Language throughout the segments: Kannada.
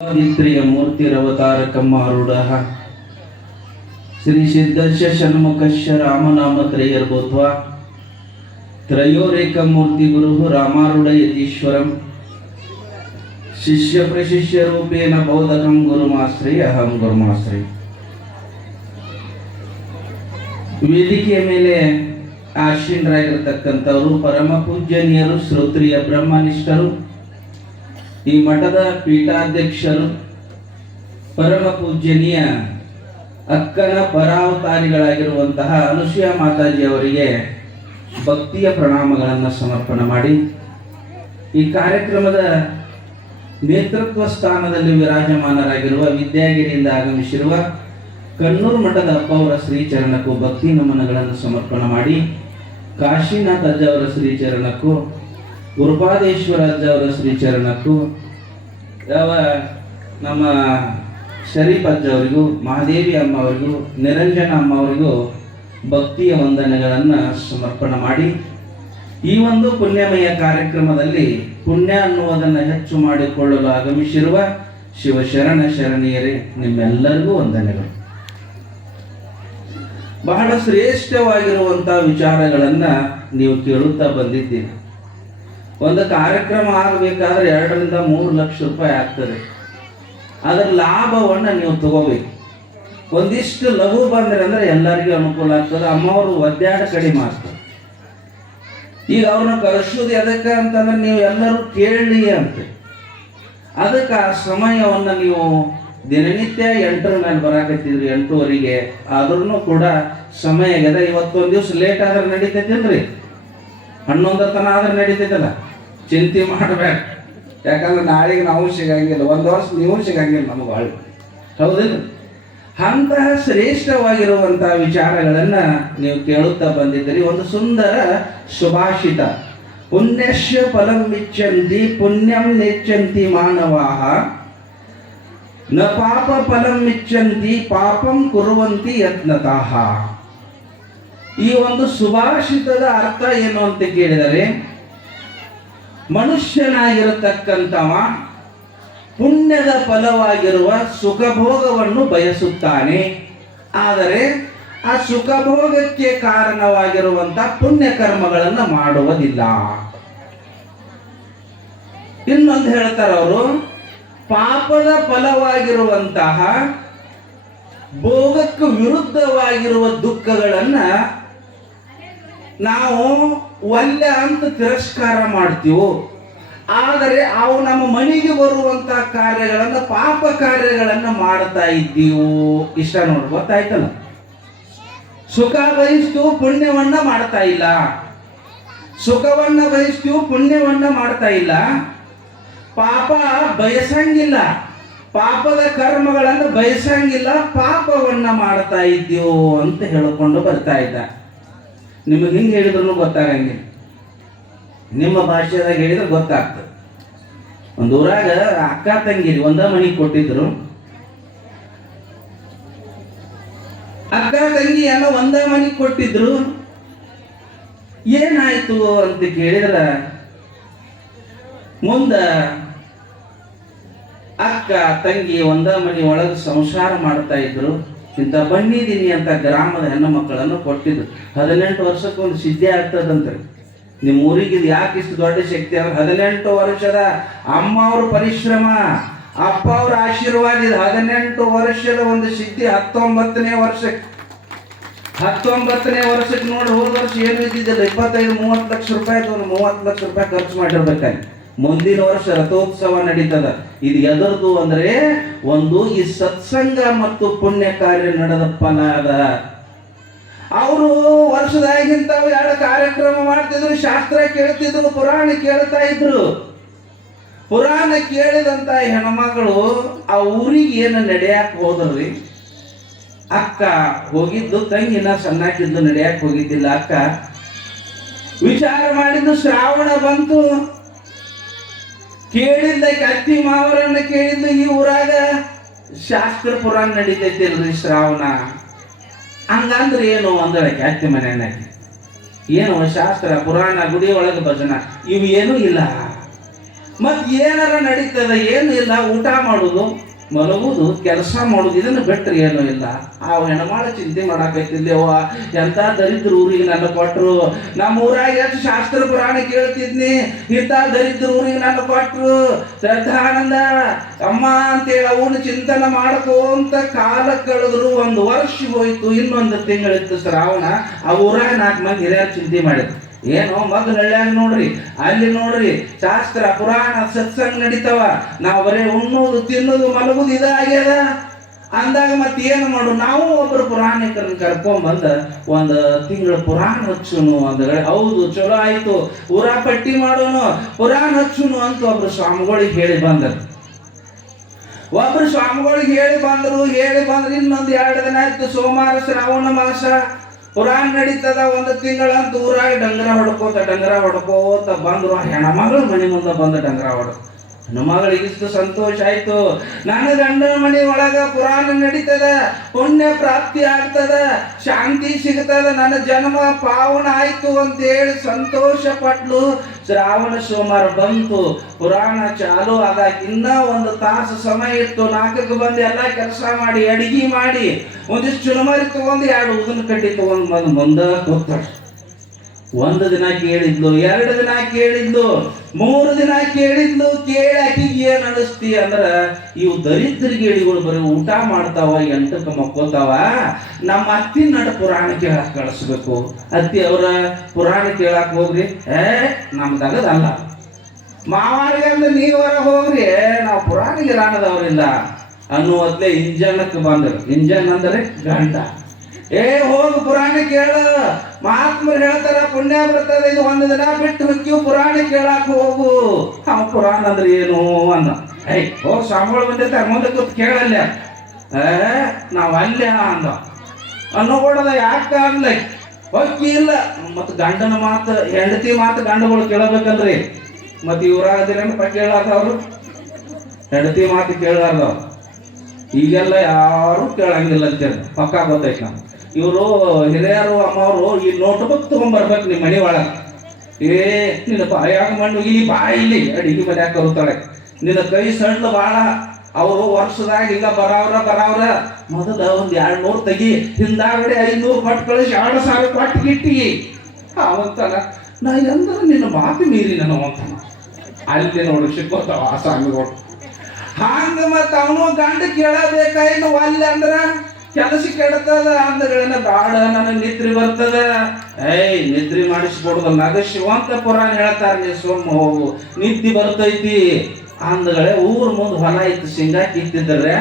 ಆದಿತ್ರಿಯ ಮೂರ್ತಿರವತಾರಕಮ್ಮಾರೂಢ ಶ್ರೀ ಸಿದ್ಧಸ್ಯ ಷಣ್ಮುಖಸ್ಯ ರಾಮನಾಮತ್ರಯರ್ಭೂತ್ವ ತ್ರಯೋರೇಕಮೂರ್ತಿ ಗುರು ರಾಮಾರೂಢ ಯತೀಶ್ವರಂ ಶಿಷ್ಯ ಪ್ರಶಿಷ್ಯ ರೂಪೇಣ ಬೌದ್ಧಕಂ ಗುರುಮಾಶ್ರಯ ಅಹಂ ಗುರುಮಾಶ್ರಯ. ವೇದಿಕೆಯ ಮೇಲೆ ಆಶೀನರಾಗಿರ್ತಕ್ಕಂಥವರು ಪರಮ ಪೂಜ್ಯನೀಯರು, ಶ್ರೋತ್ರಿಯ ಬ್ರಹ್ಮನಿಷ್ಠರು, ಈ ಮಠದ ಪೀಠಾಧ್ಯಕ್ಷರು, ಪರಮ ಪೂಜ್ಯನೀಯ ಅಕ್ಕನ ಪರಾವತಾರಿಗಳಾಗಿರುವಂತಹ ಅನುಸೂಯ ಮಾತಾಜಿ ಅವರಿಗೆ ಭಕ್ತಿಯ ಪ್ರಣಾಮಗಳನ್ನು ಸಮರ್ಪಣೆ ಮಾಡಿ, ಈ ಕಾರ್ಯಕ್ರಮದ ನೇತೃತ್ವ ಸ್ಥಾನದಲ್ಲಿ ವಿರಾಜಮಾನರಾಗಿರುವ ವಿದ್ಯಾಗಿರಿಯಿಂದ ಆಗಮಿಸಿರುವ ಕಣ್ಣೂರು ಮಠದ ಅಪ್ಪ ಅವರ ಶ್ರೀಚರಣಕ್ಕೂ ಭಕ್ತಿ ನಮನಗಳನ್ನು ಸಮರ್ಪಣೆ ಮಾಡಿ, ಕಾಶಿನಾಥ್ ಅಜ್ಜ ಅವರ ಶ್ರೀಚರಣಕ್ಕೂ, ಗುರುಪಾದೇಶ್ವರ ಅಜ್ಜ ಅವರ ಶ್ರೀಚರಣಕ್ಕೂ, ಯಾವ ನಮ್ಮ ಶರೀಫ್ ಅಜ್ಜ ಅವರಿಗೂ, ಮಹಾದೇವಿ ಅಮ್ಮ ಅವರಿಗೂ, ನಿರಂಜನ ಅಮ್ಮ ಅವರಿಗೂ ಭಕ್ತಿಯ ವಂದನೆಗಳನ್ನು ಸಮರ್ಪಣೆ ಮಾಡಿ, ಈ ಒಂದು ಪುಣ್ಯಮಯ ಕಾರ್ಯಕ್ರಮದಲ್ಲಿ ಪುಣ್ಯ ಅನ್ನುವುದನ್ನು ಹೆಚ್ಚು ಮಾಡಿಕೊಳ್ಳಲು ಆಗಮಿಸಿರುವ ಶಿವಶರಣ ಶರಣೀಯರೇ, ನಿಮ್ಮೆಲ್ಲರಿಗೂ ವಂದನೆಗಳು. ಬಹಳ ಶ್ರೇಷ್ಠವಾಗಿರುವಂತಹ ವಿಚಾರಗಳನ್ನು ನೀವು ಕೇಳುತ್ತಾ ಬಂದಿದ್ದೀರಿ. ಒಂದು ಕಾರ್ಯಕ್ರಮ ಆಗಬೇಕಾದ್ರೆ 2 ರಿಂದ 3 ಲಕ್ಷ ರೂಪಾಯಿ ಆಗ್ತದೆ. ಅದರ ಲಾಭವನ್ನು ನೀವು ತಗೋಬೇಕು. ಒಂದಿಷ್ಟು ಲಘು ಬಂದ್ರೆ ಅಂದ್ರೆ ಎಲ್ಲರಿಗೂ ಅನುಕೂಲ ಆಗ್ತದೆ. ಅಮ್ಮವರು ಒದ್ದಾಡ ಕಡಿಮೆ ಆಗ್ತದೆ. ಈಗ ಅವ್ರನ್ನ ಕರೆಸೋದು ಎದಕ್ಕೆ ಅಂತಂದ್ರೆ ನೀವು ಎಲ್ಲರೂ ಕೇಳಲಿ ಅಂತ. ಅದಕ್ಕೆ ಆ ಸಮಯವನ್ನು ನೀವು ದಿನನಿತ್ಯ 8ರ ಮೇಲೆ ಬರಾಕತ್ತಿದ್ರಿ, 8:30ಗೆ ಆದ್ರೂ ಕೂಡ ಸಮಯ ಆಗ್ಯದ. ಇವತ್ತೊಂದು ದಿವಸ ಲೇಟ್ ಆದ್ರೆ ನಡೀತೈತಿಲ್ರಿ, 11 ತನ ಆದ್ರೆ ನಡೀತೈತಲ್ಲ, ಚಿಂತೆ ಮಾಡಬೇಡ. ಯಾಕಂದ್ರೆ ನಾಳೆಗೆ ನಾವು ಸಿಗಂಗಿಲ್ಲ, 1 ವರ್ಷ ನೀವು ಸಿಗಂಗಿಲ್ಲ ನಮಗೆ ಬಾಳಿ, ಹೌದಿಲ್ಲ? ಅಂತಹ ಶ್ರೇಷ್ಠವಾಗಿರುವಂತಹ ವಿಚಾರಗಳನ್ನ ನೀವು ಕೇಳುತ್ತಾ ಬಂದಿದ್ದೀರಿ. ಒಂದು ಸುಂದರ ಸುಭಾಷಿತ, ಪುಣ್ಯಶ್ಯ ಫಲಂ ಇಚ್ಛಂತಿ ಪುಣ್ಯಂ ನೆಚ್ಚಂತಿ ಮಾನವಾಹ, ನ ಪಾಪ ಫಲಂ ಇಚ್ಛಂತಿ ಪಾಪಂ ಕುರುವಂತಿ ಯತ್ನತಃ. ಈ ಒಂದು ಸುಭಾಷಿತದ ಅರ್ಥ ಏನು ಅಂತ ಕೇಳಿದರೆ, ಮನುಷ್ಯನಾಗಿರತಕ್ಕಂಥವ ಪುಣ್ಯದ ಫಲವಾಗಿರುವ ಸುಖಭೋಗವನ್ನು ಬಯಸುತ್ತಾನೆ. ಆದರೆ ಆ ಸುಖಭೋಗಕ್ಕೆ ಕಾರಣವಾಗಿರುವಂಥ ಪುಣ್ಯ ಕರ್ಮಗಳನ್ನು ಮಾಡುವುದಿಲ್ಲ. ಇನ್ನೊಂದು ಹೇಳ್ತಾರೆ ಅವರು, ಪಾಪದ ಫಲವಾಗಿರುವಂತಹ ಭೋಗಕ್ಕೆ ವಿರುದ್ಧವಾಗಿರುವ ದುಃಖಗಳನ್ನ ನಾವು ಒಲ್ಲೆ ಅಂತ ತಿರಸ್ಕಾರ ಮಾಡ್ತೀವಿ. ಆದರೆ ಅವು ನಮ್ಮ ಮನೆಗೆ ಬರುವಂತಹ ಕಾರ್ಯಗಳನ್ನು, ಪಾಪ ಕಾರ್ಯಗಳನ್ನು ಮಾಡ್ತಾ ಇದ್ದೀವು. ಇಷ್ಟ ನೋಡಿ, ಗೊತ್ತಾಯ್ತಲ್ಲ? ಸುಖ ಬಯಸ್ತೀವಿ, ಪುಣ್ಯವನ್ನ ಮಾಡ್ತಾ ಇಲ್ಲ. ಸುಖವನ್ನ ಬಯಸ್ತೀವಿ, ಪುಣ್ಯವನ್ನ ಮಾಡ್ತಾ ಇಲ್ಲ. ಪಾಪ ಬಯಸಂಗಿಲ್ಲ, ಪಾಪದ ಕರ್ಮಗಳನ್ನು ಬಯಸಂಗಿಲ್ಲ, ಪಾಪವನ್ನ ಮಾಡ್ತಾ ಇದ್ದೀವು ಅಂತ ಹೇಳಿಕೊಂಡು ಬರ್ತಾ ಇದ್ದ. ನಿಮಗೆ ಹಿಂಗೆ ಹೇಳಿದ್ರು ಗೊತ್ತಾಗಂಗಿಲ್ಲ, ನಿಮ್ಮ ಭಾಷೆದಾಗ ಹೇಳಿದ್ರೆ ಗೊತ್ತಾಗ್ತದೆ. ಒಂದು ಊರಾಗ ಅಕ್ಕ ತಂಗಿರಿ ಒಂದ ಮನೆಗೆ ಕೊಟ್ಟಿದ್ರು. ಅಕ್ಕ ತಂಗಿ ಎಲ್ಲ ಒಂದ ಮನೆಗೆ ಕೊಟ್ಟಿದ್ರು. ಏನಾಯ್ತು ಅಂತ ಕೇಳಿದ್ರ, ಮುಂದ ಅಕ್ಕ ತಂಗಿ ಒಂದ ಮನೆ ಒಳಗೆ ಸಂಸಾರ ಮಾಡ್ತಾ ಇದ್ರು. ಇಂಥ ಬನ್ನಿದೀನಿ ಅಂತ ಗ್ರಾಮದ ಹೆಣ್ಣು ಮಕ್ಕಳನ್ನು ಕೊಟ್ಟಿದ್ರು. 18 ವರ್ಷಕ್ಕೊಂದು ಸಿದ್ಧಿ ಆಗ್ತದಂತ್ರಿ. ನಿಮ್ಮ ಊರಿಗೆ ಇದು ಯಾಕೆ ಇಷ್ಟು ದೊಡ್ಡ ಶಕ್ತಿ ಅಂದ್ರೆ, 18 ವರ್ಷದ ಅಮ್ಮ ಅವ್ರ ಪರಿಶ್ರಮ, ಅಪ್ಪ ಅವ್ರ ಆಶೀರ್ವಾದ. ಇದು 18 ವರ್ಷದ ಒಂದು ಸಿದ್ಧಿ 19ನೇ ವರ್ಷಕ್ಕೆ ನೋಡಿ. ಹೋದ ವರ್ಷ ಏನು ಇದ್ದಿದ್ದಿಲ್ಲ, 25-30 ಲಕ್ಷ ರೂಪಾಯಿ, ಒಂದು 30 ಲಕ್ಷ ರೂಪಾಯಿ ಖರ್ಚು ಮಾಡಿರ್ಬೇಕಾಗಿ. ಮುಂದಿನ ವರ್ಷ ರಥೋತ್ಸವ ನಡೀತದ. ಇದು ಎದರದು ಅಂದ್ರೆ, ಒಂದು ಈ ಸತ್ಸಂಗ ಮತ್ತು ಪುಣ್ಯ ಕಾರ್ಯ ನಡೆದ ಫಲ ಅದ. ಅವರು ವರ್ಷದಾಗಿಂತ 2 ಕಾರ್ಯಕ್ರಮ ಮಾಡ್ತಿದ್ರು, ಶಾಸ್ತ್ರ ಕೇಳ್ತಿದ್ರು, ಪುರಾಣ ಕೇಳ್ತಾ ಇದ್ರು. ಪುರಾಣ ಕೇಳಿದಂತ ಹೆಣ್ಮಗಳು ಆ ಊರಿಗೆ ಏನು ನಡೆಯಕ್ಕೆ ಹೋದ್ರಿ. ಅಕ್ಕ ಹೋಗಿದ್ದು, ತಂಗಿನ ಸಣ್ಣಾಕಿದ್ದು ನಡೆಯಕ್ಕೆ ಹೋಗಿದ್ದಿಲ್ಲ. ಅಕ್ಕ ವಿಚಾರ ಮಾಡಿದ್ದು, ಶ್ರಾವಣ ಬಂತು, ಕೇಳಿದ್ದ ಅತ್ತಿ ಮಾವರನ್ನ ಕೇಳಿದ್ದು, ಈ ಊರಾಗ ಶಾಸ್ತ್ರ ಪುರಾಣ ನಡೀತೈತಿಲ್ರಿ ಶ್ರಾವಣ. ಹಂಗಂದ್ರೆ ಏನು ಅಂದ್ರೆ ಅತ್ತಿ ಮನೆಯನ್ನ ಏನು ಶಾಸ್ತ್ರ ಪುರಾಣ ಗುಡಿ ಒಳಗೆ ಭಜನ ಇವು ಏನೂ ಇಲ್ಲ. ಮತ್ ಏನಾರ ನಡೀತದ, ಏನು ಇಲ್ಲ, ಊಟ ಮಾಡುದು, ಮಲಗುದು, ಕೆಲಸ ಮಾಡುದು, ಇದನ್ನು ಬಿಟ್ಟರೆ ಏನೂ ಇಲ್ಲ. ಆ ಹೆಣ್ಮಾಳ ಚಿಂತೆ ಮಾಡಾಕೈತಿದ್ದೇವ, ಎಂತ ದರಿದ್ರ ಊರಿಗೆ ನನ್ನ ಕೊಟ್ರು. ನಮ್ಮ ಊರಾಗ ಎಷ್ಟು ಶಾಸ್ತ್ರ ಪುರಾಣ ಕೇಳ್ತಿದ್ನಿ, ಇಂಥ ದರಿದ್ರ ಊರಿಗೆ ನನ್ನ ಕೊಟ್ರು. ಶ್ರದ್ಧಾನಂದ ಅಮ್ಮ ಅಂತೇಳಿ ಅವನು ಚಿಂತನೆ ಮಾಡ್ಕೋಂತ ಕಾಲ ಕಳೆದ್ರು. 1 ವರ್ಷ ಹೋಯ್ತು, ಇನ್ನೊಂದು ತಿಂಗಳಿತ್ತು ಶ್ರಾವಣ. ಆ ಊರಾಗ 4 ಮಂದಿ ಹಿರಿಯರು ಚಿಂತೆ ಮಾಡಿದ್ರು. ಏನೋ ಮೊದಲು ಹಳ್ಳ್ಯಾಗ ನೋಡ್ರಿ, ಅಲ್ಲಿ ನೋಡ್ರಿ ಶಾಸ್ತ್ರ ಪುರಾಣ ಸತ್ಸಂಗ ನಡೀತಾವ, ನಾವು ಬರೀ ಉಣ್ಣೋದು ತಿನ್ನೋದು ಮಲಗುದು ಇದಾಗ್ಯದ ಅಂದಾಗ ಮತ್ತೆ ಏನು ಮಾಡು, ನಾವು ಒಬ್ಬರು ಪುರಾಣಿಕರನ್ನ ಕರ್ಕೊಂಡ್ಬಂದ 1 ತಿಂಗಳು ಪುರಾಣ ಹಚ್ಚುನು ಅಂದ್ರೆ ಹೌದು ಚಲೋ ಆಯ್ತು, ಊರ ಪಟ್ಟಿ ಮಾಡೋನು, ಪುರಾಣ ಹಚ್ಚುನು ಅಂತ ಒಬ್ರು ಸ್ವಾಮಿಗಳಿಗೆ ಹೇಳಿ ಬಂದರು. ಒಬ್ರು ಸ್ವಾಮಿಗಳಿಗೆ ಹೇಳಿ ಬಂದ್ರು ಇನ್ನೊಂದು 2 ದಿನ ಆಯ್ತು, ಸೋಮವಾರ ಶ್ರಾವಣ ಮಾಸ, ಪುರಾಣ ನಡೀತದ. 1 ತಿಂಗಳಂತ ಊರಾಗ ಡಂಗರ ಹೊಡ್ಕೋತ ಬಂದ್ರು. ಹೆಣ್ಮಗಳು ಮನೆ ಮುಂದೆ ಬಂದ ಡಂಗರ ಹೊಡ್ಕೊ. ಹೆಣ್ಮಗಳಿಗೆ ಇಷ್ಟು ಸಂತೋಷ ಆಯ್ತು, ನನ್ನ ಗಂಡನ ಮನೆ ಒಳಗ ಪುರಾಣ ನಡೀತದ, ಪುಣ್ಯ ಪ್ರಾಪ್ತಿ ಆಗ್ತದ, ಶಾಂತಿ ಸಿಗ್ತದ, ನನ್ನ ಜನ್ಮ ಪಾವನ ಆಯ್ತು ಅಂತೇಳಿ ಸಂತೋಷ ಪಟ್ಲು. ಶ್ರಾವಣ ಸೋಮವಾರ ಬಂತು, ಪುರಾಣ ಚಾಲು ಆದಾಗ ಇನ್ನ 1 ತಾಸು ಸಮಯ ಇತ್ತು. 4ಕ್ಕೆ ಬಂದು ಎಲ್ಲ ಕೆಲಸ ಮಾಡಿ ಅಡಿಗೆ ಮಾಡಿ ಒಂದಿಷ್ಟು ಚುರುಮರಿ ತಗೊಂಡು 2 ಉದಿನ ಕಡ್ಡಿ ತಗೊಂಡು ಬಂದು ಮುಂದೆ ಕೂತಾಳೆ. 1 ದಿನ ಕೇಳಿದ್ಲು, 2 ದಿನ ಕೇಳಿದ್ಲು, 3 ದಿನ ಕೇಳಿದ್ಲು. ಕೇಳಿ ಆಕಿಗೆ ಏನ್ ಅನಿಸ್ತಿ ಅಂದ್ರ, ಇವು ದರಿದ್ರ ಗೇಡಿಗಳು ಬರೀ ಊಟ ಮಾಡ್ತಾವ, 8ಕ್ಕೆ ಮಕ್ಕೋತಾವ, ನಮ್ಮ ಅತ್ತಿ ನಟ ಪುರಾಣ ಕೇಳಕ್ ಕಳಿಸ್ಬೇಕು. ಅತ್ತಿ ಅವರ ಪುರಾಣ ಕೇಳಕ್ ಹೋಗ್ರಿ, ನಮ್ದಗದಲ್ಲ. ಮಾವಾರಿಗೆ ಅಂದ್ರೆ ನೀವರ ಹೋಗ್ರಿ, ನಾವು ಪುರಾಣ ಗಿರಾಣದವ್ರಿಲ್ಲ ಅನ್ನುವತ್ಲೆ ಇಂಜನಕ್ಕೆ ಬಂದರು. ಇಂಜನ್ ಅಂದ್ರೆ ಗಂಡ. ಹೋಗು ಪುರಾಣ ಕೇಳು, ಮಹಾತ್ಮರು ಹೇಳ್ತಾರ ಪುಣ್ಯ ಬರ್ತದೆ, ಇದು 1 ದಿನ ಬಿಟ್ಟು ಹೋಗ್ತೀವಿ, ಪುರಾಣ ಕೇಳಾಕ ಹೋಗು. ಪುರಾಣ ಅಂದ್ರೆ ಏನು ಅನ್ನ, ಹೋಗಿ ಸ್ವಾಮಿಗಳು ಬಂದಿರ್ತಾರೆ, ಮುಂದೆ ಕೂತ್ ಕೇಳಲ್ಲ, ನಾವ್ ಅಲ್ಲೇ ಅಂದ ಅನ್ನೋಡದ. ಯಾಕೆ ಅನ್ಲ ಹೋಗಿ ಇಲ್ಲ, ಮತ್ ಗಂಡನ ಮಾತು, ಹೆಂಡತಿ ಮಾತು ಗಂಡಗಳು ಕೇಳಬೇಕಲ್ರಿ. ಮತ್ ಇವ್ರಾಗದಿರೇನಪ್ಪ ಕೇಳಾರ್ದವ್ರು, ಹೆಂಡತಿ ಮಾತು ಕೇಳಾರ್ದವ್ರು. ಈಗೆಲ್ಲ ಯಾರು ಕೇಳಂಗಿಲ್ಲ ಅಂತೇಳಿ ಪಕ್ಕ ಗೊತ್ತೈತೆ. ನಾವು ಇವರು ಹಿರಿಯರು ಅಮ್ಮವರು ಈ ನೋಟ್ಬುಕ್ ತಗೊಂಡ್ಬರ್ಬೇಕು ನಿಮ್ಮ ಮನೆ ಒಳಗೆ. ನಿನ್ನ ಬಾಯಾಗ ಮಣ್ಣು ಈ ಬಾಯಿಲಿ ಅಡಿಗೆ ಮನ್ಯಾಗ ಕರುತ್ತಾಳೆ, ನಿನ್ನ ಕೈ ಸಣ್ಣ ಬಾಳ. ಅವರು ವರ್ಷದಾಗ ಈಗ ಬರಾವ್ರ ಮೊದಲ 200 ತೆಗಿ, ಹಿಂದಾಗಡೆ 500 ಕೊಟ್ಟು ಕಳಿಸಿ 2,000 ಕೊಟ್ಟು ಗಿಟ್ಟಿ ಅವಂತಾನ. ನಾ ಎಂದ್ರೆ ನಿನ್ನ ಮಾತು ಮೀರಿ ನನ್ನ ಅಂತಾನ. ಅಲ್ಲಿ ನೋಡಿ ಸಿಕ್ಕೋತಾವ ಆ ಸ್ವಾಮಿಗಳು. ಹಂಗ ಮತ್ತ ಅವನು ಗಂಡ ಕೇಳಬೇಕಾಯ್ತು, ಅಲ್ಲಿ ಅಂದ್ರ ಕೆಲಸ ಕೆಡತದ ಅಂದಗಳನ್ನ ಬಾಳ ನನಗೆ ನಿದ್ರಿ ಬರ್ತದ. ನಿದ್ರಿ ಮಾಡಿಸ್ಕೊಡುದು ನಗಶಿವಂತ ಪುರಾಣ ಹೇಳ್ತಾರ, ನೀ ಸೊಮ್ಮ ಹೋಗು, ನಿದ್ದಿ ಬರ್ತೈತಿ ಅಂದಗಳೇ. ಊರ್ ಮುಂದೆ ಹೊಲ ಇತ್ತು, ಶೇಂಗಾ ಕಿತ್ತಿದ್ರೆ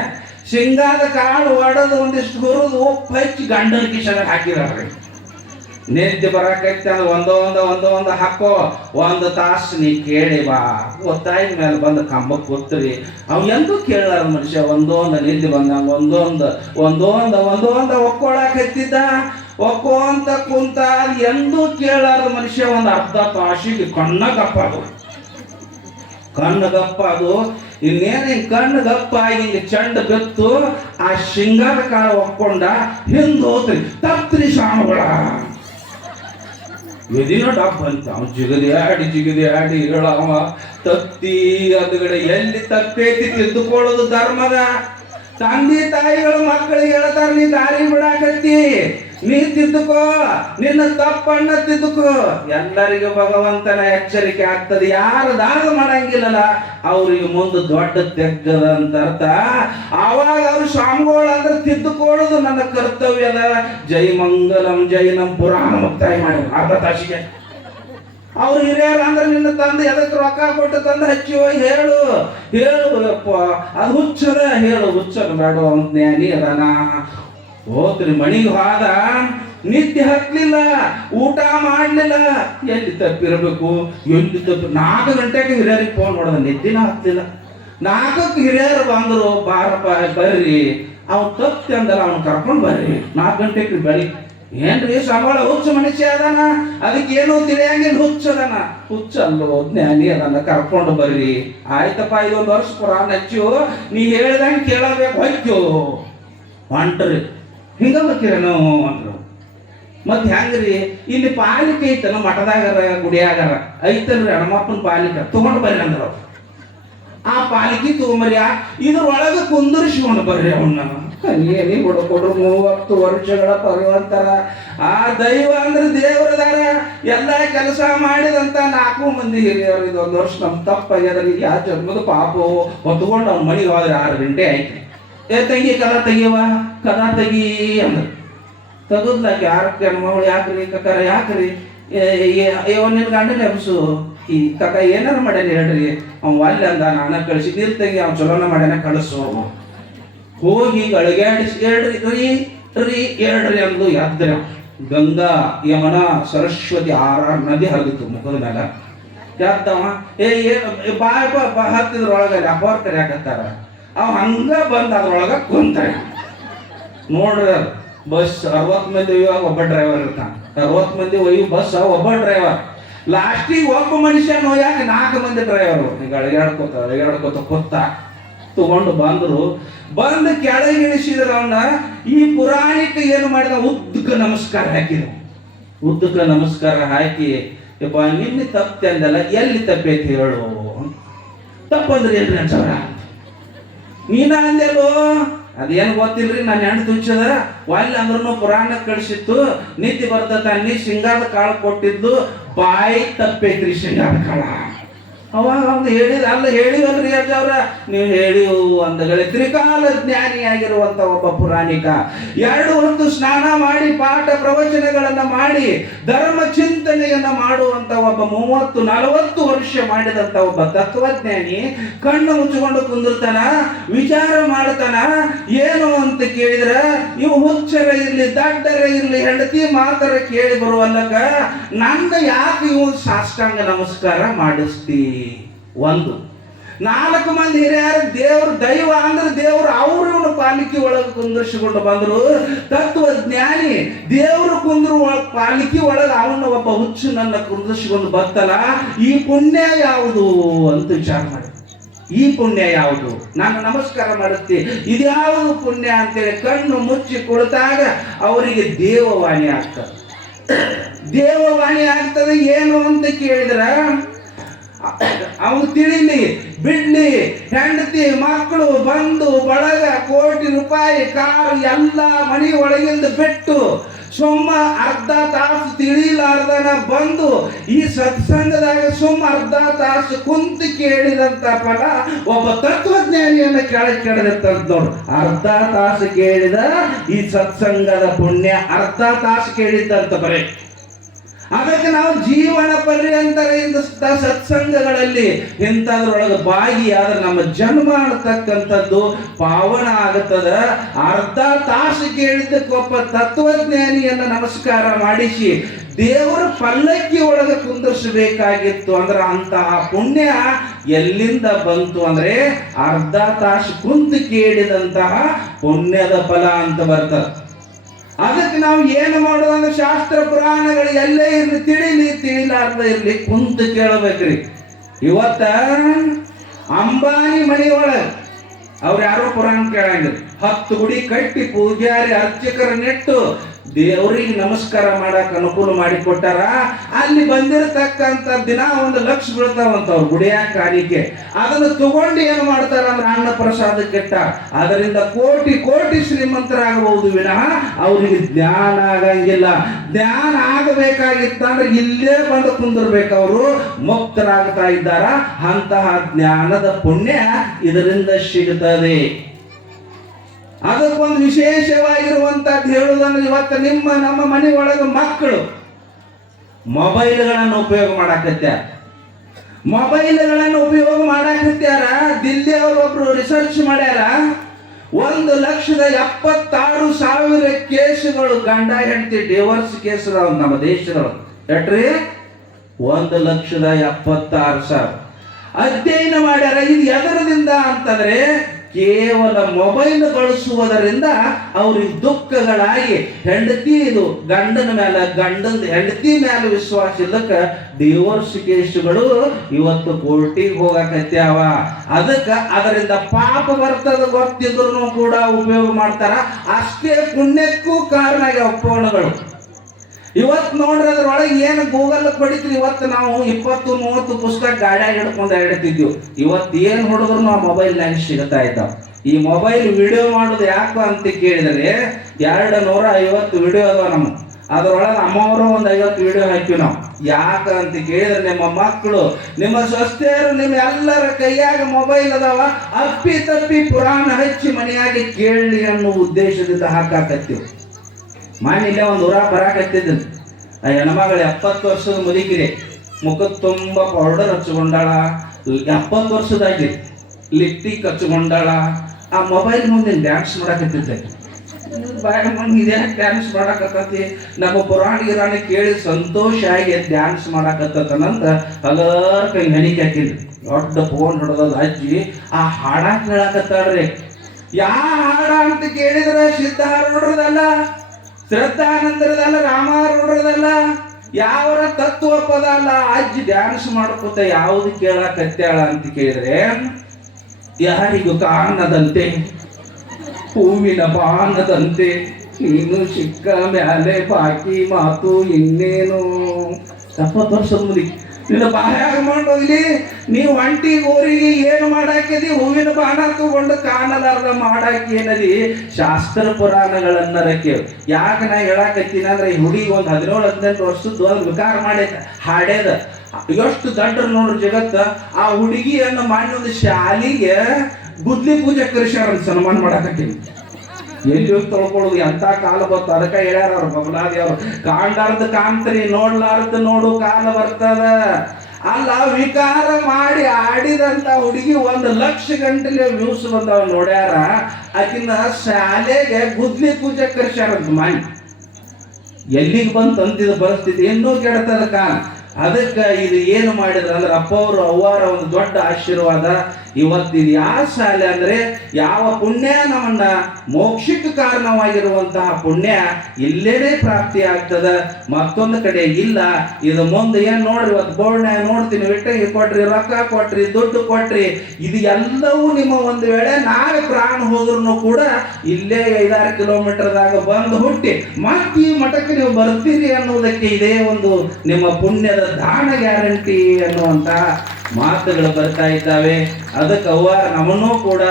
ಶೇಂಗಾದ ಕಾಳು ಒಡದು ಒಂದಿಷ್ಟು ಹುರಿದು ಉಪ್ಪು ಹಚ್ಚಿ ಗಂಡನ ಕಿಶನ ಹಾಕಿದಾರ್ರಿ. ನಿದ್ದೆ ಬರಾಕೈತಿ ಅಂದ್ರೆ ಒಂದೊಂದ ಹಾಕೋ, 1 ತಾಸು ನೀ ಕೇಳಿ ಬಾ. ಒತ್ತಾಯಿ ಮೇಲೆ ಬಂದು ಕಂಬಕ್ಕೆ ಕೂತ್ರಿ. ಅವ್ ಎಂದೂ ಕೇಳಾರ ಮನುಷ್ಯ. ಒಂದೊಂದು ನಿದ್ದೆ ಬಂದಂಗ ಒಂದೊಂದ ಒಕ್ಕೊಳಕ್ ಹತ್ತಿದ್ದ, ಒಕ್ಕೋಂತ ಕುಂತ. ಎಂದೂ ಕೇಳಾರ ಮನುಷ್ಯ. 1 ಅರ್ಧ ತಾಸಿಗೆ ಕಣ್ಣಗಪ್ಪದು. ಇನ್ನೇನು ಹಿಂಗೆ ಕಣ್ಣಗಪ್ಪಾಗಿ ಹಿಂಗೆ ಚಂಡ ಬೆತ್ತು ಆ ಶೃಂಗಾರ ಕಾಳು ಒಕ್ಕೊಂಡ ಹಿಂದೋತ್ರಿ ತಪ್ತ್ರಿ ಸ್ವಾಮಿಗಳ ಎದಿನ ಡಬ್ ಅಂತ. ಅವ ಜಿಗದಿ ಆಡಿ ಹೇಳವ ತತ್ತಿ ಅದುಗಡೆ ಎಲ್ಲಿ ತಪ್ಪೇತಿ ತಿದ್ದುಕೊಳ್ಳೋದು ಧರ್ಮದ. ತಂದೆ ತಾಯಿಗಳು ಮಕ್ಕಳಿಗೆ ಹೇಳ್ತಾರ, ನೀ ದಾರಿ ಬಿಡಾಕತ್ತಿ, ನೀ ತಿದ್ದುಕೋ, ನಿನ್ನ ತಪ್ಪನ್ನ ತಿದ್ದುಕೋ. ಎಲ್ಲರಿಗೂ ಭಗವಂತನ ಎಚ್ಚರಿಕೆ ಆಗ್ತದೆ. ಯಾರು ದಾನ ಮಾಡಂಗಿಲ್ಲಲ್ಲ ಅವ್ರಿಗೆ ಮುಂದೆ ದೊಡ್ಡ ತೆಗ್ಗದ ಅಂತ ಅರ್ಥ. ಆವಾಗ ಅವ್ರು ಸ್ವಾಮಿಗಳು ಅಂದ್ರೆ ತಿದ್ದುಕೊಳ್ಳೋದು ನನ್ನ ಕರ್ತವ್ಯದ. ಜೈ ಮಂಗಲಂ ಜೈನಂ ಪುರಾಣ ಮುಕ್ತಾಯ ಮಾಡಿ 1/2 ತಾಸಿಗೆ. ಅವ್ರು ಹಿರಿಯರು ಅಂದ್ರೆ ನಿನ್ನ ತಂದೆ ಎದಕ್ಕೆ ರೊಕ್ಕ ಕೊಟ್ಟು ತಂದು ಹಚ್ಚಿ ಹೋಗಿ ಹೇಳು ಅಪ್ಪ, ಅದು ಹುಚ್ಚದ ಹೇಳು, ಹುಚ್ಚದ ಬೇಡ ಅಂತ ಜ್ಞಾನಿ ಅದಾನ. ಹೋಗ್ರಿ ಮಣಿಗೆ ಹೋದ, ನಿದ್ದೆ ಹತ್ಲಿಲ್ಲ, ಊಟ ಮಾಡ್ಲಿಲ್ಲ. ಎಲ್ಲಿ ತಪ್ಪಿರ್ಬೇಕು, ಎಲ್ಲಿ ತಪ್ಪಿ 4 ಗಂಟೆಗೆ ಹಿರಿಯರಿಗೆ ಫೋನ್ ಮಾಡೋದ, ನಿದ್ದಿನ ಹತ್ಲಿಲ್ಲ. 4ಕ್ಕೆ ಹಿರಿಯರು ಬಂದರು, ಬಾರಪ್ಪ ಬರ್ರಿ, ಅವ್ನು ತಪ್ಪಿ ಅಂದಲ್ಲ, ಅವ್ನು ಕರ್ಕೊಂಡು ಬರ್ರಿ 4 ಗಂಟೆಗೆ ಬೆಳಿಗ್ಗೆ. ಏನ್ರಿ ಸಂಬಳ ಹುಚ್ಚ ಮನುಷ್ಯ ಅದಾನ, ಅದಕ್ಕೇನು ತಿಳಿಯಂಗಿಲ್ಲ, ಹುಚ್ಚದನ. ಹುಚ್ಚಲ್ಲೋ ಜ್ಞಾನಿ ಅದನ್ನ, ಕರ್ಕೊಂಡು ಬರ್ರಿ. ಆಯ್ತಪ್ಪ, 1 ವರ್ಷ ಪುರಾಣ ಹಚ್ಚು, ನೀ ಹೇಳ್ದಂಗೆ ಕೇಳಬೇಕು, ಹೊಯ್ತು ಹೊಂಟ್ರಿ. ಹಿಂಗ ಬರ್ತೀರೇನೋ ಅಂದ್ರು. ಮತ್ತೆ ಹೆಂಗ್ರಿ, ಇಲ್ಲಿ ಪಾಲಿಕೆ ಐತನ ಮಠದಾಗರ ಗುಡಿಯಾಗರ ಐತಲ್ರಿ, ಹಣಮಪ್ಪನ ಪಾಲಿಕೆ ತಗೊಂಡು ಬರ್ರಿ ಅಂದ್ರು. ಆ ಪಾಲಿಕೆ ತಗೊಂಬರ್ಯ ಇದ್ರೊಳಗೆ ಕುಂದರ್ಸ್ಕೊಂಡು ಬರ್ರಿ ಅವನ್ನ. ಏನಿ ಹುಡುಕೊಡ್ರು 30 ವರ್ಷಗಳ ಪರಿವಂತರ. ಆ ದೈವ ಅಂದ್ರೆ ದೇವರದಾರ. ಎಲ್ಲ ಕೆಲಸ ಮಾಡಿದಂತ 4 ಮಂದಿ ಹಿರಿಯರು ಇದೊಂದು ವರ್ಷ ನಮ್ ತಪ್ಪಾಗ್ಯದ್ರಿ, ಯಾವ ಜನ್ಮದ ಪಾಪು ಹೊತ್ಕೊಂಡು ಅವ್ನ ಮನೆಗೆ ಹೋದ್ರೆ 6 ಗಂಟೆ ಆಯ್ತು. ತಂಗಿ ಕದ ತೆಗಿಯವ, ಕದ ತೆಗಿ ಅಂದ್ರೆ ತೆಗದ್ಲಾಕ. ಯಾರಕ್ಕೆ ಮಗಳು ಯಾಕ್ರಿ ಕಕ್ಕಾರ ಯಾಕ್ರಿ ನಿನ್ ಗಂಡನ ಎಬ್ಸು. ಈ ಕಕ್ಕ ಏನಾರು ಮಾಡ್ಯಾನ ಹೇಳ್ರಿ, ಅವ್ ಅಲ್ಲಿ ಅಂದ ನಾನ ಕಳಿಸಿ ನೀರ್ ತೆಗಿ, ಅವ್ನು ಚಲೋನ ಮಾಡ್ಯಾನ ಕಳಿಸು. ಹೋಗಿ ಗಳಿಗಾಡಿಸಿ ಹೇಳ್ರಿ ಅಂದು ಎದ್ರ ಗಂಗಾ ಯಮನ ಸರಸ್ವತಿ 6 ನದಿ ಹರಿದಿತ್ತು ಮುಖದ ಮೇಲೆ. ಎದ್ದವ ಬಾ ಹತ್ತಿದ್ರೊಳಗ ಅಪಾರ ಕರಿಯಾಕತ್ತಾರ. ಅವ್ ಹಂಗ ಬಂದ ಅದ್ರೊಳಗ ಕುಂತಾರೆ. ನೋಡ್ರಿ ಬಸ್ 60 ಮಂದಿ ಒಯ್ಯುವಾಗ ಒಬ್ಬ ಡ್ರೈವರ್ ಇರ್ತಾನ. 60 ಮಂದಿ ಒಯ್ಯು ಬಸ್ ಒಬ್ಬ ಡ್ರೈವರ್. ಲಾಸ್ಟಿಗೆ ಒಬ್ಬ ಮನುಷ್ಯ ನೋಯಾಕ 4 ಮಂದಿ ಡ್ರೈವರು. ಈಗ ಅಳಗಾಡ್ಕೋತ ಕೊತ್ತ ತಗೊಂಡು ಬಂದ್ರು. ಬಂದು ಕೆಳಗಿಳಿಸಿದ್ರ ಅವನ್ನ. ಈ ಪುರಾಣಿಕ ಏನು ಮಾಡಿದ, ಉದ್ದಕ ನಮಸ್ಕಾರ ಹಾಕಿದ. ಉದ್ದಕ ನಮಸ್ಕಾರ ಹಾಕಿ, ಯಪ್ಪ ನಿನ್ನೆ ತಪ್ಪೆ ಅಂದಲ್ಲ, ಎಲ್ಲಿ ತಪ್ಪೈತಿ ಹೇಳು. ತಪ್ಪಂದ್ರೆ ಎಲ್ರಿ ಅನ್ಸವ್ರ, ನೀನ ಅಂದೆಲ್ಲೋ ಅದೇನು ಗೊತ್ತಿಲ್ರಿ. ನಾನು ಹೆಣ್ಣು ತುಚ್ಚದ ಒಲ್ಲೆ ಅಂದ್ರೂ ಪುರಾಣ ಕಳಿಸಿತ್ತು. ನಿತ್ಯ ಬರ್ತದ ನೀ ಶೃಂಗಾರದ ಕಾಳು ಕೊಟ್ಟಿದ್ದು, ಬಾಯಿ ತಪ್ಪೈತ್ರಿ ಶೃಂಗಾರದ ಕಾಳ. ಅವಾಗ ಅವ್ನು ಹೇಳಿದ ಅಲ್ಲ ಹೇಳಿವಲ್ರಿ ಅಜ್ಜವ್ರ, ನೀವು ಹೇಳಿವು ಅಂದಗಳೇ. ತ್ರಿಕಾಲ ಜ್ಞಾನಿಯಾಗಿರುವಂತ ಒಬ್ಬ ಪುರಾಣಿಕ, 2 ಹೊತ್ತು ಸ್ನಾನ ಮಾಡಿ ಪಾಠ ಪ್ರವಚನಗಳನ್ನ ಮಾಡಿ ಧರ್ಮ ಚಿಂತನೆಯನ್ನ ಮಾಡುವಂತ ಒಬ್ಬ 30-40 ವರ್ಷ ಮಾಡಿದಂತ ಒಬ್ಬ ತತ್ವಜ್ಞಾನಿ ಕಣ್ಣು ಮುಚ್ಚಿಕೊಂಡು ಕುಂದಿರ್ತಾನ, ವಿಚಾರ ಮಾಡ್ತಾನ. ಏನು ಅಂತ ಕೇಳಿದ್ರ, ಇವು ಹುಚ್ಚರ ಇರ್ಲಿ ದಡ್ಡರ ಇರ್ಲಿ ಹೆಂಡತಿ ಮಾತರ ಕೇಳಿ ಬರುವಲ್ಲಕ ನನ್ನ ಯಾಕೆ ಇವು ಸಾಷ್ಟಾಂಗ ನಮಸ್ಕಾರ ಮಾಡಿಸ್ತಿ. 1 4 ಮಂದಿ ಹಿರಿಯರು ದೇವ್ರ ದೈವ ಅಂದ್ರೆ ದೇವ್ರು ಅವ್ರು ಇವನು ಪಾಲಿಕೆ ಒಳಗೆ ಕುಂದರ್ಸಿಕೊಂಡು ಬಂದ್ರು. ತತ್ವಜ್ಞಾನಿ ದೇವ್ರು ಕುಂದ್ರು ಪಾಲಿಕೆ ಒಳಗೆ ಅವನ ಒಬ್ಬ ಹುಚ್ಚು ನನ್ನ ಕುಂದರ್ಸಿಕೊಂಡು ಬರ್ತಲ್ಲ. ಈ ಪುಣ್ಯ ಯಾವುದು ಅಂತ ವಿಚಾರ ಮಾಡಿ. ಈ ಪುಣ್ಯ ಯಾವುದು, ನಾನು ನಮಸ್ಕಾರ ಮಾಡುತ್ತೆ ಇದ್ಯಾವುದು ಪುಣ್ಯ ಅಂತೇಳಿ ಕಣ್ಣು ಮುಚ್ಚಿ ಕುಳಿತಾಗ ಅವರಿಗೆ ದೇವವಾಣಿ ಆಗ್ತದೆ. ದೇವವಾಣಿ ಆಗ್ತದೆ ಏನು ಅಂತ ಕೇಳಿದ್ರ, ಅವನು ತಿಳಿಲಿ ಬಿಡ್ಲಿ, ಹೆಂಡತಿ ಮಕ್ಕಳು ಬಂಧು ಬಳಗ ಕೋಟಿ ರೂಪಾಯಿ ಕಾರು ಎಲ್ಲ ಮನೆ ಒಳಗಿಂದ ಬಿಟ್ಟು ಸುಮ್ಮ ಅರ್ಧ ತಾಸು ತಿಳಿಲಾರ್ದನ ಬಂದು ಈ ಸತ್ಸಂಗದಾಗ ಸುಮ್ಮ ಅರ್ಧ ತಾಸು ಕುಂತು ಕೇಳಿದಂತ ಫಲ ಒಬ್ಬ ತತ್ವಜ್ಞಾನಿಯನ್ನ ಕೆಳಗಿರ್ತಂತ ನೋಡು. ಅರ್ಧ ತಾಸು ಕೇಳಿದ ಈ ಸತ್ಸಂಗದ ಪುಣ್ಯ, ಅರ್ಧ ತಾಸು ಕೇಳಿದ್ದಂತ ಬರೇ. ಅದಕ್ಕೆ ನಾವು ಜೀವನ ಪರ್ಯಂತರ ಸತ್ಸಂಗಗಳಲ್ಲಿ ಇಂಥದ್ರೊಳಗೆ ಭಾಗಿಯಾದ್ರೆ ನಮ್ಮ ಜನ್ಮ ಅನ್ನತಕ್ಕಂಥದ್ದು ಪಾವನ ಆಗುತ್ತದ. ಅರ್ಧ ತಾಸು ಕೇಳಿದ್ದಕ್ಕೊಬ್ಬ ತತ್ವಜ್ಞಾನಿಯನ್ನ ನಮಸ್ಕಾರ ಮಾಡಿಸಿ ದೇವರ ಪಲ್ಲಕ್ಕಿ ಒಳಗೆ ಕುಂದರ್ಸಬೇಕಾಗಿತ್ತು ಅಂದ್ರೆ ಅಂತಹ ಪುಣ್ಯ ಎಲ್ಲಿಂದ ಬಂತು ಅಂದ್ರೆ ಅರ್ಧ ತಾಸು ಕುಂತು ಕೇಳಿದಂತಹ ಪುಣ್ಯದ ಫಲ ಅಂತ ಬರ್ತದೆ. ಅದಕ್ಕೆ ನಾವು ಏನು ಮಾಡೋದಂದ್ರೆ ಶಾಸ್ತ್ರ ಪುರಾಣಗಳು ಎಲ್ಲೇ ಇರ್ಲಿ ತಿಳಿಲಾರ್ದ ಇರ್ಲಿ ಕುಂತು ಕೇಳಬೇಕ್ರಿ. ಇವತ್ತ ಅಂಬಾನಿ ಮನೆಯೊಳಗೆ ಅವ್ರು ಯಾರೋ ಪುರಾಣ ಕೇಳಂಗಿಲ್ಲ. 10 ಗುಡಿ ಕಟ್ಟಿ ಪೂಜಾರಿ ಅರ್ಚಕರ ನೆಟ್ಟು ದೇವರಿಗೆ ನಮಸ್ಕಾರ ಮಾಡಕ್ ಅನುಕೂಲ ಮಾಡಿಕೊಟ್ಟಾರ. ಅಲ್ಲಿ ಬಂದಿರತಕ್ಕಂತ ದಿನ 1 ಲಕ್ಷ ಬೀಳ್ತಾವಂತ ಅವ್ರ ಗುಡಿಯಾಗ ಕಾಣಿಕೆ. ಅದನ್ನು ತಗೊಂಡು ಏನು ಮಾಡ್ತಾರ ಅಂದ್ರೆ ಅನ್ನ ಪ್ರಸಾದಕ್ಕಿಟ್ಟ. ಅದರಿಂದ ಕೋಟಿ ಶ್ರೀಮಂತರಾಗಬಹುದು ವಿನಃ ಅವರಿಗೆ ಜ್ಞಾನ ಆಗಂಗಿಲ್ಲ. ಜ್ಞಾನ ಆಗಬೇಕಾಗಿತ್ತಂದ್ರೆ ಇಲ್ಲೇ ಬಂದು ಕುಂದಿರ್ಬೇಕು, ಅವರು ಮುಕ್ತರಾಗ್ತಾ ಇದ್ದಾರ. ಅಂತಹ ಜ್ಞಾನದ ಪುಣ್ಯ ಇದರಿಂದ ಸಿಗುತ್ತದೆ. ಅದಕ್ಕೊಂದು ವಿಶೇಷವಾಗಿರುವಂತದ್ದು ಹೇಳುವುದಂದ್ರೆ, ಇವತ್ತು ನಮ್ಮ ಮನೆ ಒಳಗೆ ಮಕ್ಕಳು ಮೊಬೈಲ್ಗಳನ್ನು ಉಪಯೋಗ ಮಾಡಾಕತ್ಯಾರ. ದಿಲ್ಲಿ ಅವರೊಬ್ರು ರಿಸರ್ಚ್ ಮಾಡ್ಯಾರ. 1,76,000 ಕೇಸುಗಳು ಗಂಡ ಹೆಂಡತಿ ಡಿವೋರ್ಸ್ ಕೇಸ್ ನಮ್ಮ ದೇಶದೊಳಗೆ. ಎಟ್ರಿ 1,76,000 ಅಧ್ಯಯನ ಮಾಡ್ಯಾರ. ಇದು ಎದರದಿಂದ ಅಂತಂದ್ರೆ ಕೇವಲ ಮೊಬೈಲ್ ಬಳಸುವುದರಿಂದ ಅವ್ರಿಗೆ ದುಃಖಗಳಾಗಿ ಹೆಂಡತಿ ಇದು ಗಂಡನ ಮೇಲೆ ಹೆಂಡತಿ ಮೇಲೆ ವಿಶ್ವಾಸ ಇಲ್ಲಕ್ಕ ಡಿವೋರ್ಸ್ ಕೇಸುಗಳು ಇವತ್ತು ಕೋರ್ಟಿಗೆ ಹೋಗಕತ್ಯಾವ. ಅದಕ್ಕೆ ಅದರಿಂದ ಪಾಪ ಬರ್ತದ ಗೊತ್ತಿದ್ರು ಕೂಡ ಉಪಯೋಗ ಮಾಡ್ತಾರ. ಅಷ್ಟೇ ಪುಣ್ಯಕ್ಕೂ ಕಾರಣ ಆಗ್ಯಾವ ಫೋನ್ಗಳು. ಇವತ್ತು ನೋಡ್ರಿ ಅದ್ರೊಳಗೆ ಏನು ಗೂಗಲ್ ಹೊಡಿತೀವಿ. ಇವತ್ತು ನಾವು 20-30 ಪುಸ್ತಕ ಗಾಡಿಯಾಗಿ ಹಿಡ್ಕೊಂಡು ಇಡ್ತಿದ್ವಿ. ಇವತ್ತು ಏನು ಹೊಡೆದ್ರು ನಾವು ಮೊಬೈಲ್ನಾಗ ಸಿಗ್ತಾ ಇದ್ದಾವ. ಈ ಮೊಬೈಲ್ ವಿಡಿಯೋ ಮಾಡೋದು ಯಾಕೆ ಅಂತ ಕೇಳಿದರೆ 250 ವಿಡಿಯೋ ಅದಾವ ನಮ್ಮ. ಅದರೊಳಗೆ ಅಮ್ಮವರು ಒಂದು 50 ವಿಡಿಯೋ ಹಾಕಿವಿ ನಾವು. ಯಾಕ ಅಂತ ಕೇಳಿದ್ರೆ ನಿಮ್ಮ ಮಕ್ಕಳು, ನಿಮ್ಮ ಸ್ವಸ್ಥೆಯರು, ನಿಮ್ಮ ಎಲ್ಲರ ಕೈಯಾಗ ಮೊಬೈಲ್ ಅದಾವ. ಅಪ್ಪಿ ತಪ್ಪಿ ಪುರಾಣ ಹಚ್ಚಿ ಮನೆಯಾಗಿ ಕೇಳಲಿ ಅನ್ನೋ ಉದ್ದೇಶದಿಂದ ಹಾಕಾಕತ್ತೀವಿ. ಇಲ್ಲೇ ಒಂದು ಊರ ಬರಾಕತ್ತಿದ್ದೀನಿ. ಆ ಹೆಣ್ಮಗಳು 70 ವರ್ಷದ ಮುದುಕಿರಿ, ಮುಖದ ತುಂಬ ಪೌಡರ್ ಹಚ್ಕೊಂಡಾಳ. 70 ವರ್ಷದಾಗಿ ಲಿಪ್ಟಿಕ್ ಹಚ್ಕೊಂಡಾಳ. ಆ ಮೊಬೈಲ್ ಮುಂದೆ ಡ್ಯಾನ್ಸ್ ಮಾಡಕತ್ತಿದ್ದೆ. ಬಾಯ ಮುಂದೆ ಇದೇ ಡ್ಯಾನ್ಸ್ ಮಾಡಕತ್ತತಿ. ನಮ್ಮ ಪುರಾಣ ಗಿರಾಣಿ ಕೇಳಿ ಸಂತೋಷ ಆಗಿ ಡ್ಯಾನ್ಸ್ ಮಾಡಕತ್ತನಂತ ಹಲವಾರು ಕೈ ನೆನಿಕೆ ಹಾಕಿದ್ರಿ. ದೊಡ್ಡ ಫೋನ್ ಹಿಡ್ದದ ಅಜ್ಜಿ ಆ ಹಾಡ ಕೇಳಕತ್ತಾಳ್ರಿ. ಯಾ ಹಾಡ ಅಂತ ಕೇಳಿದ್ರೆ ಸಿದ್ಧಾರೂಢರದಲ್ಲ, ಶ್ರದ್ಧಾನಂದರದಲ್ಲ, ರಾಮಾರೂಢರದಲ್ಲ, ಯಾವರ ತತ್ವ ಪದ ಅಲ್ಲ. ಅಜ್ಜಿ ಡ್ಯಾನ್ಸ್ ಮಾಡ್ಕೊತ ಯಾವ್ದು ಕೇಳಕತ್ಯಾಳ ಅಂತ ಕೇಳಿದ್ರೆ, ಯಾರಿಗೂ ಕಾಣದಂತೆ ಹೂವಿನ ಬಾಣದಂತೆ ನೀನು ಸಿಕ್ಕ ಮ್ಯಾಲೆ ಬಾಕಿ ಮಾತು ಇನ್ನೇನು. 70 ವರ್ಷದ ಮುದಿ ನಿನ್ನ ಬಾಯಾಗ ಮಾಡೋದ್ಲಿ ನೀವು ಒಂಟಿ ಗೋರಿಗೆ ಏನು ಮಾಡಾಕಿದಿ? ಹೂವಿನ ಬಾಣ ತಗೊಂಡು ಕಾಣಲಾರ್ದ ಮಾಡಾಕಿ ಏನದಿ? ಶಾಸ್ತ್ರ ಪುರಾಣಗಳನ್ನ ಕೇಳು. ಯಾಕೆ ನಾ ಹೇಳಾಕತ್ತೀನಿ ಅಂದ್ರೆ, ಈ ಹುಡುಗಿ ಒಂದು 17-18 ವರ್ಷದ್ದು ಒಂದು ವಿಕಾರ ಮಾಡೈತೆ, ಹಾಡ್ಯದ. ಎಷ್ಟು ದಡ್ಡರು ನೋಡ್ರಿ ಜಗತ್ತ. ಆ ಹುಡುಗಿಯನ್ನು ಮಾಡಿ ಒಂದು ಶಾಲಿಗೆ ಗುದ್ಲಿ ಪೂಜೆ ಕರೆಸ್ಯಾರ, ಸನ್ಮಾನ ಮಾಡಾಕತ್ತೀನಿ. ಎಲ್ಲಿ ಹೋಗಿ ತೊಳ್ಕೊಳ್ಳೋದು? ಎಂತ ಕಾಲ ಬಂತು. ಅದಕ್ಕೆ ಹೇಳ್ಯಾರ ಅವ್ರು ಬಬಲಾದಿ ಅವರು, ಕಾಣ್ಲಾರ್ದ ಕಾಣ್ತರಿ, ನೋಡ್ಲಾರ್ದ ನೋಡು ಕಾಲ ಬರ್ತದ. ಅಲ್ಲ, ವಿಕಾರ ಮಾಡಿ ಆಡಿದಂತ ಹುಡುಗಿ 1,00,000 ಗಂಟಲೆ ವ್ಯೂಸ್ ಬಂದವ ನೋಡ್ಯಾರ. ಆಕಿನ ಶಾಲೆಗೆ ಗುದ್ಲಿ ಪೂಜೆ ಕರೆಸ್ಯಾರಂತ ಮಾಡಿ. ಎಲ್ಲಿಗೆ ಬಂತು ಅಂತಿದ ಪರಿಸ್ಥಿತಿ ಇನ್ನೂ ಕೆಡ್ತದ ಕಾಲ. ಅದಕ್ಕೆ ಇದು ಏನು ಮಾಡಿದ್ರ ಅಂದ್ರೆ, ಅಪ್ಪ ಅವರು ಅವ್ವಾರ ಒಂದು ದೊಡ್ಡ ಆಶೀರ್ವಾದ. ಇವತ್ತಿದು ಯಾವ ಶಾಲೆ ಅಂದ್ರೆ, ಯಾವ ಪುಣ್ಯ ನಮ್ಮನ್ನ ಮೋಕ್ಷಕ್ಕೆ ಕಾರಣವಾಗಿರುವಂತಹ ಪುಣ್ಯ ಇಲ್ಲೇನೆ ಪ್ರಾಪ್ತಿ ಆಗ್ತದ, ಮತ್ತೊಂದು ಕಡೆ ಇಲ್ಲ. ಇದು ಮುಂದೆ ಏನ್ ನೋಡ್ರಿ, ಇವತ್ತು ಬೋರ್ಡ್ನ ನೋಡ್ತೀನಿ, ವಿಟ್ಟಂಗಿ ಕೊಟ್ರಿ, ರೊಕ್ಕ ಕೊಟ್ರಿ, ದುಡ್ಡು ಕೊಟ್ರಿ, ಇದು ಎಲ್ಲವೂ ನಿಮ್ಮ ಒಂದು ವೇಳೆ ನಾಳೆ ಪ್ರಾಣ ಹೋದ್ರೂ ಕೂಡ ಇಲ್ಲೇ 5-6 ಕಿಲೋಮೀಟರ್ದಾಗ ಬಂದು ಹುಟ್ಟಿ ಮತ್ತೆ ಈ ಮಠಕ್ಕೆ ನೀವು ಬರ್ತೀರಿ ಅನ್ನೋದಕ್ಕೆ ಇದೇ ಒಂದು ನಿಮ್ಮ ಪುಣ್ಯದ ದಾನ ಗ್ಯಾರಂಟಿ ಅನ್ನುವಂತ ಮಾತುಗಳು ಬರ್ತಾ ಇದ್ದಾವೆ. ಅದಕ್ಕೆ ಅವ್ವಾರ ನಮ್ಮನ್ನೂ ಕೂಡ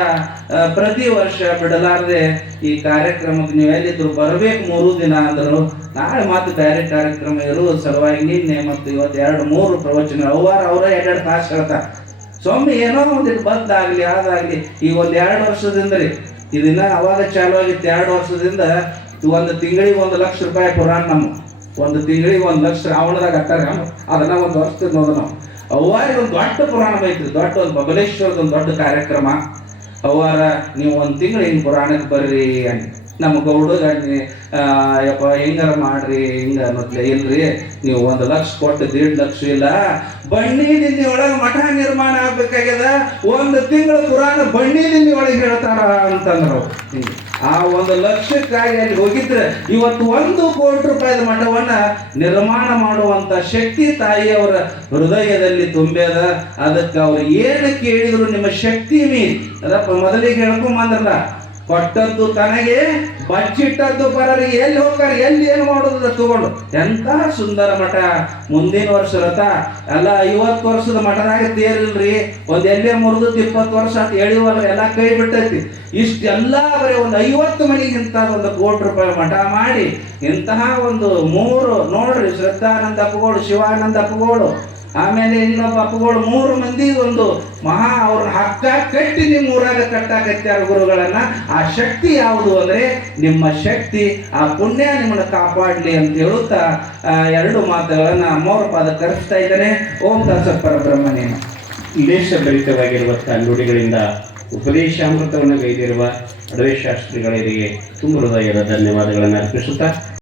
ಪ್ರತಿ ವರ್ಷ ಬಿಡಲಾರದೆ ಈ ಕಾರ್ಯಕ್ರಮಕ್ಕೆ ನೀವು ಎಲ್ಲಿದ್ರು ಬರಬೇಕು 3 ದಿನ ಅಂದರು. ನಾಳೆ ಮಾತು ಬೇರೆ ಕಾರ್ಯಕ್ರಮ ಇರುವುದು ಸಲುವಾಗಿ ನಿನ್ನೆ ಮತ್ತು ಇವತ್ತು 2-3 ಪ್ರವಚನ ಅವ್ವಾರ ಅವರೇ 2 ತಾಸು ಹೇಳ್ತಾರೆ. ಸ್ವಾಮಿ ಏನೋ ಒಂದಿಟ್ಟು ಬದ್ದಾಗಲಿ ಅದಾಗಲಿ. ಈಗ ಒಂದು 2 ವರ್ಷದಿಂದ ರೀ ಇದನ್ನ ಅವಾಗ ಚಾಲು ಆಗಿತ್ತು. 2 ವರ್ಷದಿಂದ ಒಂದು ತಿಂಗಳಿಗೆ 1,00,000 ರೂಪಾಯಿ ಪುರಾಣ. ನಮ್ಮ ಒಂದು ತಿಂಗಳಿಗೆ 1,00,000 ರಾವಣದಾಗ ಅಟ್ಟಾರೆ. ಅದನ್ನ ಒಂದು ವರ್ಷದ ನೋಡ ನಾವು ಅವ್ವಾರಿಗೆ ಒಂದು ದೊಡ್ಡ ಪುರಾಣ ಬೈತ್ರಿ, ದೊಡ್ಡ ಒಂದು ಬಬಲೇಶ್ವರದ ಒಂದು ದೊಡ್ಡ ಕಾರ್ಯಕ್ರಮ. ಅವ್ವಾರ ನೀವು 1 ತಿಂಗಳು ಹಿಂಗೆ ಪುರಾಣಕ್ಕೆ ಬರ್ರಿ ಅಂತ ನಮ್ಮ ಗೌಡಗ ಯಪ್ಪ ಹೆಂಗಾರ ಮಾಡ್ರಿ ಹಿಂಗ ಅನ್ನೋದ್ಲೆ. ಇಲ್ರಿ, ನೀವು 1,00,000 ಕೊಟ್ಟು 1,50,000 ಇಲ್ಲ, ಬಣ್ಣಿ ದಿನ್ನಿ ಒಳಗೆ ಮಠ ನಿರ್ಮಾಣ ಆಗ್ಬೇಕಾಗ್ಯದ, 1 ತಿಂಗಳ ಪುರಾಣ ಬಣ್ಣಿ ದಿನ್ನಿ ಒಳಗೆ ಹೇಳ್ತಾರ ಅಂತಂದ್ರು. ಆ 1,00,000ಕ್ಕಾಗಿ ಅಲ್ಲಿ ಹೋಗಿದ್ರೆ ಇವತ್ತು 1 ಕೋಟಿ ರೂಪಾಯಿದ ಮಠವನ್ನ ನಿರ್ಮಾಣ ಮಾಡುವಂತ ಶಕ್ತಿ ತಾಯಿಯವರ ಹೃದಯದಲ್ಲಿ ತುಂಬ್ಯದ. ಅದಕ್ಕೆ ಅವ್ರು ಏನು ಕೇಳಿದ್ರು ನಿಮ್ಮ ಶಕ್ತಿ ಮೀರಿ ಅದಪ್ಪ ಮೊದಲಿಗೆ ಹೇಳ್ಕೊಂಬಂದ್ರಲ್ಲ, ಕೊಟ್ಟದ್ದು ತನಗೆ ಬಚ್ಚಿಟ್ಟದ್ದು ಪರರಿಗೆ. ಎಲ್ಲಿ ಹೋಗ್ತಾರೆ, ಎಲ್ಲಿ ಏನು ಮಾಡೋದು ತಗೊಂಡು. ಎಂತ ಸುಂದರ ಮಠ. ಮುಂದಿನ ವರ್ಷ ರಥ ಎಲ್ಲ 50 ವರ್ಷದ ಮಠದಾಗ ತೇರಿಲ್ರಿ. ಒಂದು ಎಲ್ಲೇ ಮುರಿದು 20 ವರ್ಷ ಅಂತ ಹೇಳಿವಲ್ಲ, ಎಲ್ಲ ಕೈ ಬಿಟ್ಟೈತಿ. ಇಷ್ಟೆಲ್ಲ ಬರೀ ಒಂದು 50 ಮನೆಗೆ ಇಂಥ 1 ಕೋಟಿ ರೂಪಾಯಿ ಮಠ ಮಾಡಿ ಇಂತಹ ಒಂದು 3 ನೋಡ್ರಿ, ಶ್ರದ್ಧಾನಂದ ಅಪ್ಪಗೋಳು, ಶಿವಾನಂದ ಅಪ್ಪಗೋಳು, ಆಮೇಲೆ ಇನ್ನೊಬ್ಬ ಅಪ್ಪಗಳು 3 ಮಂದಿ ಒಂದು ಮಹಾ ಅವ್ರ ಹಕ್ಕ ಕಟ್ಟಿ ನಿಮ್ಮ ಊರಾಗ ಕಟ್ಟಾಕತ್ಯಾರ ಗುರುಗಳನ್ನ. ಆ ಶಕ್ತಿ ಯಾವುದು ಅಂದ್ರೆ ನಿಮ್ಮ ಶಕ್ತಿ, ಆ ಪುಣ್ಯ ನಿಮ್ಮನ್ನ ಕಾಪಾಡಲಿ ಅಂತ ಹೇಳುತ್ತಾ 2 ಮಾತುಗಳನ್ನ ಅಮ್ಮವ್ರ ಪಾದ ಕರೆಸ್ತಾ ಇದ್ದಾನೆ. ಓಂ ದಾಸ ಪರಬ್ರಹ್ಮನೇ. ದೇಶಭರಿತವಾಗಿರುವಂತಹ ನುಡಿಗಳಿಂದ ಉಪದೇಶಾಮೃತವನ್ನು ಗೈದಿರುವ ಅಡವೆ ಶಾಸ್ತ್ರಿಗಳಿಗೆ ತುಂಬ ಹೃದಯದ ಧನ್ಯವಾದಗಳನ್ನು ಅರ್ಪಿಸುತ್ತಾ